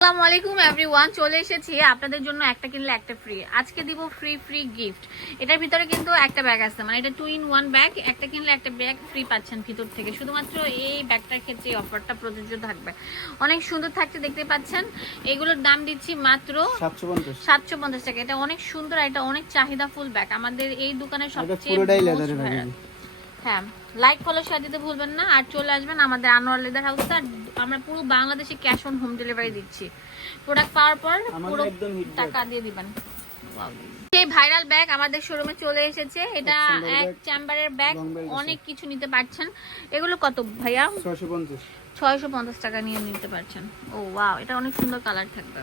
আসসালামু আলাইকুম এভরিওয়ান চলে এসেছি আপনাদের জন্য একটা কিনলে একটা ফ্রি আজকে দিব ফ্রি ফ্রি গিফট এটার ভিতরে কিন্তু একটা ব্যাগ আছে মানে এটা টু ইন ওয়ান ব্যাগ একটা কিনলে একটা ব্যাগ ফ্রি পাচ্ছেন ভিতর থেকে। শুধুমাত্র এই ব্যাগটার ক্ষেত্রে এই অফারটা প্রযোজ্য থাকবে। অনেক সুন্দর থাকছে দেখতে পাচ্ছেন। এগুলোর দাম দিচ্ছি মাত্র সাতশো পঞ্চাশ। টাকা। এটা অনেক সুন্দর এটা অনেক চাহিদা ফুল ব্যাগ আমাদের এই দোকানের সবচেয়ে হ্যাঁ লাইক ফলো শেয়ার দিতে ভুলবেন না। আর চলে আসবেন আমাদের আনোয়ার লেদার হাউস আর আমরা পুরো বাংলাদেশে ক্যাশ অন হোম ডেলিভারি দিচ্ছি। প্রোডাক্ট পাওয়ার পর পুরো। টাকা দিয়ে দিবেন। সেই ভাইরাল ব্যাগ আমাদের শোরুমে চলে এসেছে। এটা এক চেম্বারের ব্যাগ। অনেক কিছু নিতে পারছেন। এগুলো কত ভাইয়া? ছয়শো পঞ্চাশ। টাকা নিয়ে নিতে পারছেন। ও ওয়াও এটা অনেক সুন্দর কালার থাকবে।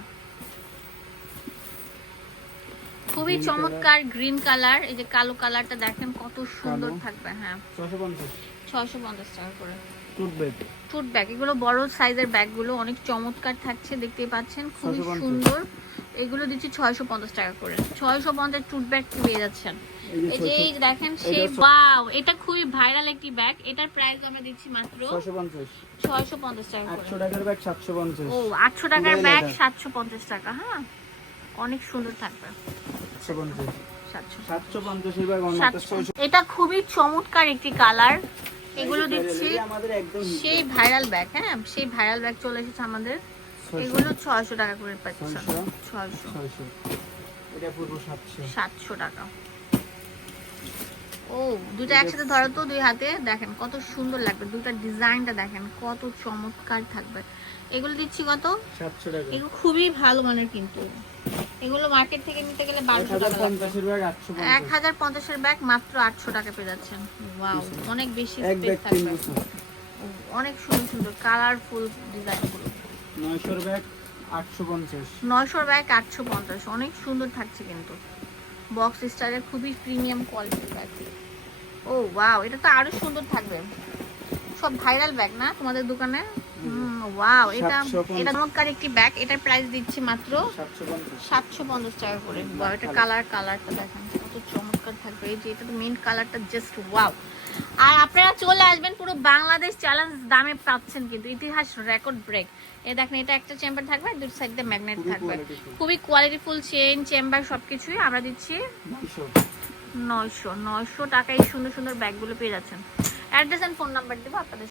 খুবই চমৎকার গ্রিন কালার এই যে কালো কালারটা দেখেন কত সুন্দর থাকবে হ্যাঁ। ছশো পঞ্চাশ। ছয়শো পঞ্চাশ টাকা করে। টুথ ব্যাগ টুট ব্যাগ এগুলো বড় সাইজের ব্যাগগুলো অনেক চমৎকার থাকছে দেখতেই পাচ্ছেন। খুবই সুন্দর। এগুলো দিচ্ছি ছয়শো পঞ্চাশ টাকা করে। ছয়শো পঞ্চাশ টুট ব্যাগ পেয়ে যাচ্ছেন। এই যে এই যে দেখেন সেই ওয়াও এটা খুবই ভাইরাল একটি ব্যাগ এটার প্রাইস আমরা দিচ্ছি মাত্র ছশো পঞ্চাশ। ছয়শো পঞ্চাশ টাকা করে। আটশো টাকার ব্যাগ সাতশো পঞ্চাশ। ও আটশো টাকার ব্যাগ leather। সাতশো পঞ্চাশ টাকা হ্যাঁ। অনেক সুন্দর থাকবে। এটা খুবই চমৎকার একটি কালার। এগুলো দিচ্ছি। সেই ভাইরাল ব্যাগ হ্যাঁ? সেই ভাইরাল ব্যাগ চলে এসেছে আমাদের। এগুলো ছয়শো টাকা করে ছয়শো? সাতশো। সাতশো টাকা। ও দুটো একসাথে ধরো তো দুই হাতে। দেখেন কত সুন্দর লাগবে। দুটো ডিজাইনটা দেখেন কত চমৎকার থাকবে। এগুলো দিচ্ছি কত? এগুলো খুবই ভালো মানের কিন্তু। এগুলো মার্কেট থেকে নিতে গেলে বারোশো টাকা ব্যাগ এক হাজার পঞ্চাশের ব্যাগ মাত্র আটশো টাকা পেয়ে যাচ্ছেন। ওয়াও অনেক বেশি স্পেস থাকবে। অনেক সুন্দর সুন্দর কালারফুল ডিজাইনগুলো নয়শোর ব্যাগ আটশো পঞ্চাশ। নয়শোর ব্যাগ আটশো পঞ্চাশ। অনেক সুন্দর থাকছে কিন্তু। বক্স স্টাইলের খুবই প্রিমিয়াম কোয়ালিটির ব্যাগ ও ওয়াও এটা তো আরও সুন্দর থাকবে। সব ভাইরাল ব্যাগ না তোমাদের দোকানে? ওয়াও এটা 750 এটা চমৎকার একটি ব্যাগ এটার প্রাইস দিচ্ছি মাত্র সাতশো পঞ্চাশ। সাতশো পঞ্চাশ টাকা করে। বা এটা কালার কালারটা দেখেন কত চমৎকার থাকবে। এই যে এটা তো মেন কালারটা জাস্ট ওয়াও আর আপনারা চলে আসবেন পুরো বাংলাদেশ চ্যালেঞ্জ দামে পাচ্ছেন কিন্তু ইতিহাস রেকর্ড ব্রেক এ দেখেন এটা একটা চেম্বার থাকবে আর দুটো সাইড দিয়ে ম্যাগনেট থাকবে। খুবই কোয়ালিটিফুল চেন চেম্বার সবকিছুই। আমরা দিচ্ছি নয়শো। নয়শো টাকায় সুন্দর সুন্দর ব্যাগগুলো পেয়ে যাচ্ছেন। অ্যাড্রেস অ্যান্ড ফোন নাম্বার দেবো আপনাদের